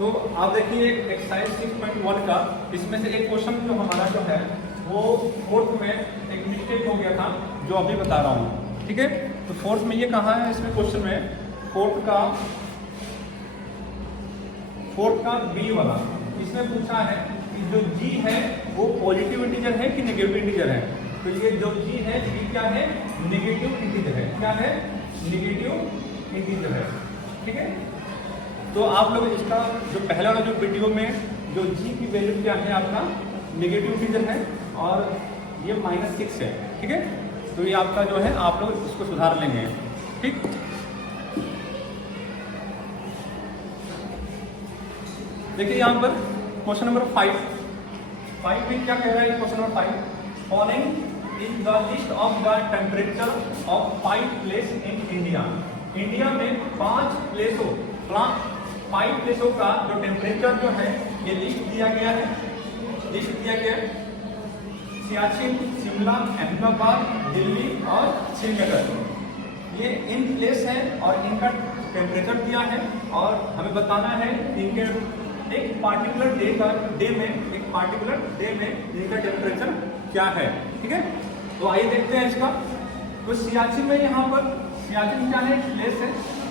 तो आप देखिए एक्सरसाइज 6.1 का इसमें से एक क्वेश्चन जो हमारा जो है वो फोर्थ में एक मिस्टेक हो गया था जो अभी बता रहा हूँ, ठीक है। तो फोर्थ में ये कहा है इसमें क्वेश्चन में फोर्थ का बी वाला इसमें पूछा है कि जो जी है वो पॉजिटिव इंटीजर है कि नेगेटिव इंटीजर है। तो ये जो जी है ये क्या है, नेगेटिव इंटीजर है। क्या है, नेगेटिव इंटीजर है, ठीक है। तो आप लोग इसका जो पहला वाला जो वीडियो में जो जी की वैल्यू क्या है आपका नेगेटिव इंटीजर है और ये -6 है, ठीक है। तो ये आपका जो है आप लोग इसको सुधार लेंगे, ठीक। देखिए यहाँ पर क्वेश्चन नंबर 5 में क्या कह रहा है question number 5, following is the list of the temperature of 5 place in India. India में 5 प्लेसों का जो टेम्परेचर जो है ये लिस्ट दिया गया है। सियाचिन, शिमला, अहमदाबाद, दिल्ली और श्रीनगर, ये इन प्लेस है और इनका टेम्परेचर दिया है और हमें बताना है इनके एक पार्टिकुलर डे में इनका टेम्परेचर क्या है, ठीक है। तो आइए देखते हैं इसका। तो सियाचिन में यहाँ पर सियाचिन क्या है, प्लेस है।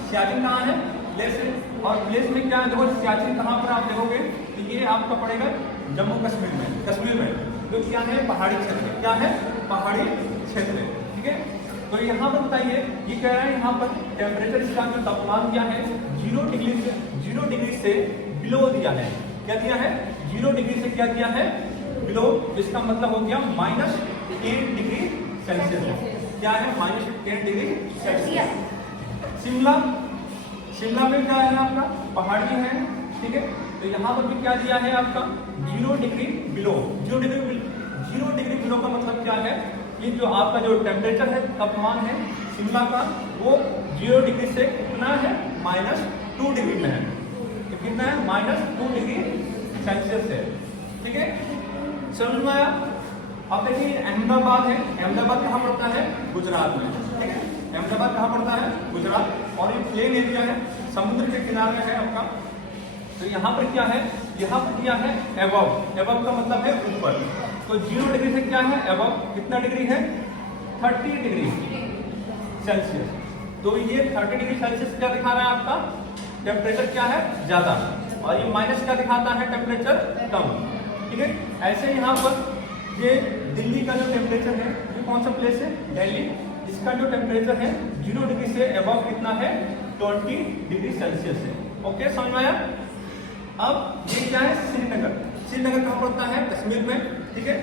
सियाचिन कहाँ है, प्लेस है। और प्लेस में क्या है, देखो सियाचिन कहाँ पर आप देखोगे तो ये आपका पड़ेगा जम्मू कश्मीर में जो क्या है पहाड़ी क्षेत्र, क्या है पहाड़ी क्षेत्र, ठीक है। तो यहाँ पर बताइए ये कह रहा है यहाँ पर टेम्परेचर इसका जो तापमान क्या है 0 डिग्री से बिलो दिया है। क्या दिया है, 0 डिग्री से क्या दिया है बिलो, इसका मतलब हो गया -10 डिग्री सेल्सियस। क्या है -10 डिग्री सेल्सियस। शिमला में क्या है आपका पहाड़ी है, ठीक है। तो यहाँ पर भी क्या दिया है आपका 0 डिग्री बिलो। 0 डिग्री बिलो का मतलब क्या है, ये जो आपका जो टेम्परेचर है तापमान है शिमला का वो 0 डिग्री से कितना है -2 डिग्री में है। तो कितना है -2 डिग्री सेल्सियस है, ठीक है। समझ में आया। अब देखिए अहमदाबाद है, अहमदाबाद कहाँ पड़ता है, गुजरात में, ठीक है। अहमदाबाद कहाँ पड़ता है, गुजरात। और ये प्लेन एरिया है, समुद्र के किनारे है आपका। तो यहाँ पर क्या है, यहाँ पर क्या है एबव का मतलब है ऊपर। तो 0 डिग्री से क्या है एबव कितना डिग्री है 30 डिग्री सेल्सियस। तो ये 30 डिग्री सेल्सियस क्या दिखा रहा है आपका टेम्परेचर क्या है ज्यादा, और ये माइनस क्या दिखाता है टेम्परेचर कम, ठीक है। ऐसे यहाँ पर ये दिल्ली का जो टेम्परेचर है, ये कौन सा प्लेस है, दिल्ली, इसका जो टेम्परेचर है 0 डिग्री से एबव कितना है 20 डिग्री सेल्सियस है। ओके, समझ में आया। अब ये क्या है श्रीनगर कहाँ पड़ता है, कश्मीर में, ठीक है।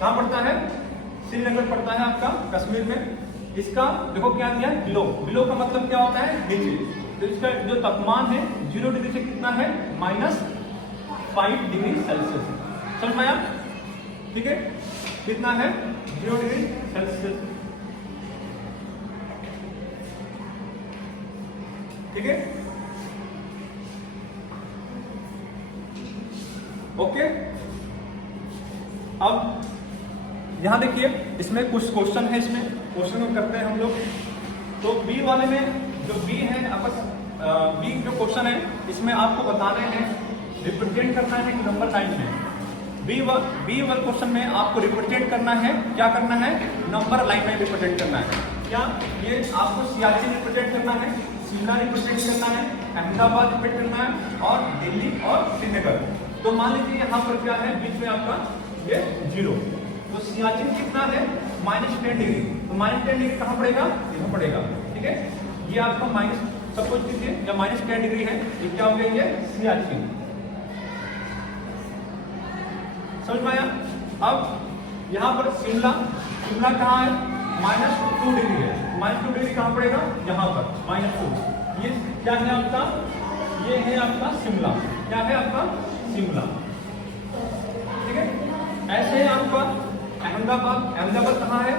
कहाँ पड़ता है, श्रीनगर पड़ता है आपका कश्मीर में। इसका देखो क्या दिया है बिलो का मतलब क्या होता है नीचे। तो इसका जो तापमान है 0 डिग्री से कितना है -5 डिग्री सेल्सियस। समझ में आया, ठीक है। कितना है 0 डिग्री सेल्सियस, ठीक है। ओके। अब यहां देखिए इसमें कुछ क्वेश्चन है, इसमें क्वेश्चन को करते हैं हम लोग। तो बी वाले में जो बी है आपस बी जो क्वेश्चन है इसमें आपको बताने हैं, रिप्रेजेंट करना है नंबर 9 में। बी वाले क्वेश्चन में आपको रिप्रेजेंट करना है, क्या करना है, नंबर लाइन में रिप्रेजेंट करना है। क्या ये आपको सियाचिन रिप्रेजेंट करना है, शिमला रिप्रेजेंट करना है, अहमदाबाद रिप्रेजेंट करना है और दिल्ली और श्रीनगर। तो मान लीजिए यहाँ पर क्या है बीच में आपका ये 0। तो सियाचिन कितना है -10 डिग्री। तो -10 डिग्री कहाँ पड़ेगा, यहाँ पड़ेगा, ठीक है। ये आपका माइनस सब कुछ दीजिए, जब -10 डिग्री है ये क्या हो गया, ये सियाचिन। समझ में आया। अब यहाँ पर शिमला कहाँ है, -2 डिग्री है। -2 डिग्री कहाँ पड़ेगा, यहाँ पर -2। ये क्या है आपका, ये है आपका शिमला, क्या है आपका शिमला, ठीक है। ऐसे ही आपका अहमदाबाद कहाँ है,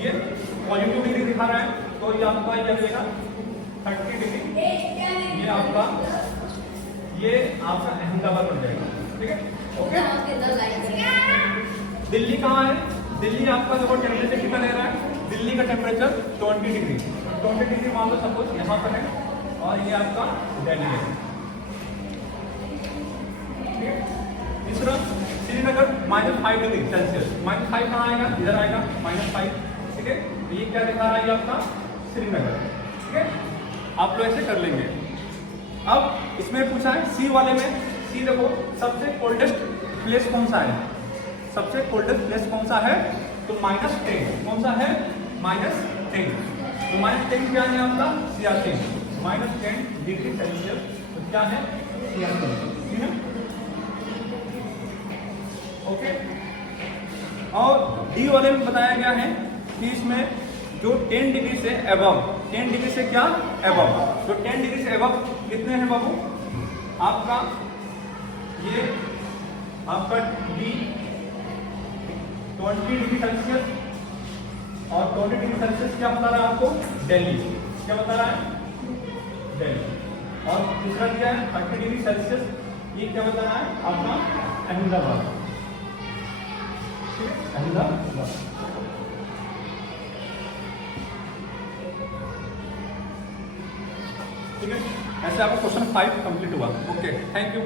ये पॉजिटिव डिग्री दिखा रहा है। तो ये आपका ये लगेगा 30 डिग्री, ये आपका अहमदाबाद बन जाएगा, ठीक है। ओके। दिल्ली कहाँ है, दिल्ली आपका देखो टेम्परेचर कितना ले रहा है, दिल्ली का टेम्परेचर 20 डिग्री। 20 डिग्री मान लो सपोज यहाँ पर है और ये आपका दिल्ली है, तीसरा श्रीनगर -5 डिग्री सेल्सियस, -5 कहाँ आएगा, इधर आएगा -5, ठीक है। तो ये क्या दिखा रहा है, ये आपका श्रीनगर, ठीक है। आप लोग ऐसे कर लेंगे। अब इसमें पूछा है सी वाले में, सी देखो सबसे कोल्डेस्ट प्लेस कौन सा है, सबसे कोल्डेस्ट प्लेस कौन सा है, तो -10, कौन सा है, -10, तो -10 क्या है आपका, सियाचिन, -10 डिग्री सेल्सियस, तो क्या है, सियाचिन, ठीक है, ओके। और डी वाले में बताया गया है कि इसमें जो 10 डिग्री से अबव, 10 डिग्री से क्या अबव, तो 10 डिग्री से अबव कितने हैं बाबू, आपका ये आपका डी 20 डिग्री सेल्सियस, और 20 डिग्री सेल्सियस क्या बता रहा है आपको, दिल्ली, क्या बता रहा है, दिल्ली। और दूसरा क्या है 30 डिग्री सेल्सियस, ये क्या बता रहा है आपका अहमदाबाद, अहमदाबाद। ठीक है, ऐसे आपका क्वेश्चन 5 कंप्लीट हुआ। Okay, thank you.